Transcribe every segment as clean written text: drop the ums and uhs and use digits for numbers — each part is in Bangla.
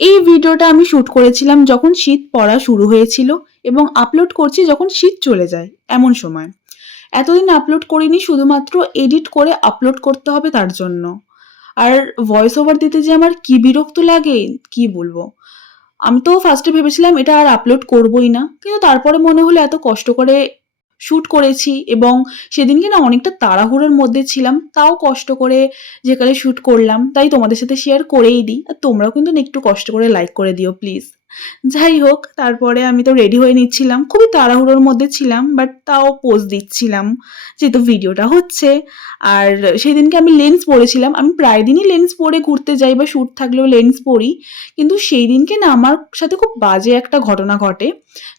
এই ভিডিওটা আমি শুট করেছিলাম যখন শীত পড়া শুরু হয়েছিল এবং আপলোড করছি যখন শীত চলে যায় এমন সময়। এতদিন আপলোড করিনি শুধুমাত্র এডিট করে আপলোড করতে হবে তার জন্য। আর ভয়েস ওভার দিতে যে আমার কি বিরক্ত লাগে কি বলবো। আমি তো ফার্স্টে ভেবেছিলাম এটা আর আপলোড করবই না। কিন্তু তারপরে মনে হলো এত কষ্ট করে শুট করেছি এবং সেদিনকে না অনেকটা তাড়াহুড়োর মধ্যে ছিলাম। তাও কষ্ট করে যেকালে শুট করলাম তাই তোমাদের সাথে শেয়ার করেই দিই। আর তোমরাও কিন্তু একটু কষ্ট করে লাইক করে দিও প্লিজ। যাই হোক তারপরে আমি তো রেডি হয়ে নিচ্ছিলাম। খুবই তাড়াহুড়োর মধ্যে ছিলাম বাট তাও পোজ দিচ্ছিলাম। যেহেতু ভিডিওটা হচ্ছে। আর সেদিনকে আমি লেন্স পড়েছিলাম। আমি প্রায় দিনই লেন্স পরে ঘুরতে যাই বা শুট থাকলেও লেন্স পড়ি। কিন্তু সেই দিনকে না আমার সাথে খুব বাজে একটা ঘটনা ঘটে।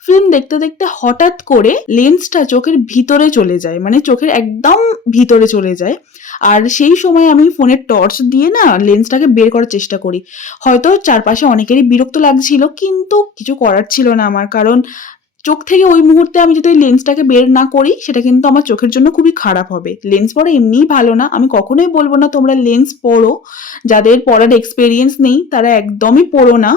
ফিল্ম দেখতে, দেখতে হঠাৎ করে লেন্সটা চোখের ভিতরে চলে যায়। মানে চোখের একদম ভিতরে চলে যায়। আর সেই সময় আমি ফোনের টর্চ দিয়ে না লেন্সটাকে বের করার চেষ্টা করি। হয়তো চারপাশে অনেকেরই বিরক্ত লাগছিল কিন্তু কিছু করার ছিল না আমার। কারণ চোখ থেকে ওই মুহূর্তে আমি যদি ওই লেন্সটাকে বের না করি সেটা কিন্তু আমার চোখের জন্য খুবই খারাপ হবে। লেন্স পরা এমনিই ভালো না। আমি কখনোই বলব না তোমরা লেন্স পড়ো। যাদের পড়ার এক্সপেরিয়েন্স নেই তারা একদমই পড়ো না।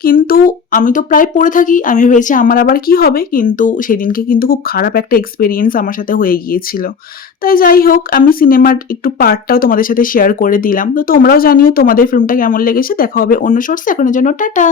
কিন্তু আমি তো প্রায় পড়ে থাকি। আমি ভেবেছি আমার আবার কি হবে? কিন্তু সেদিনকে কিন্তু খুব খারাপ একটা এক্সপেরিয়েন্স আমার সাথে হয়ে গিয়েছিল। তাই যাই হোক আমি সিনেমার একটু পার্টটাও তোমাদের সাথে শেয়ার করে দিলাম। তো তোমরাও জানিও তোমাদের ফিল্মটা কেমন লেগেছে। দেখা হবে অন্য শর্টসে। এখনের জন্য টাটা।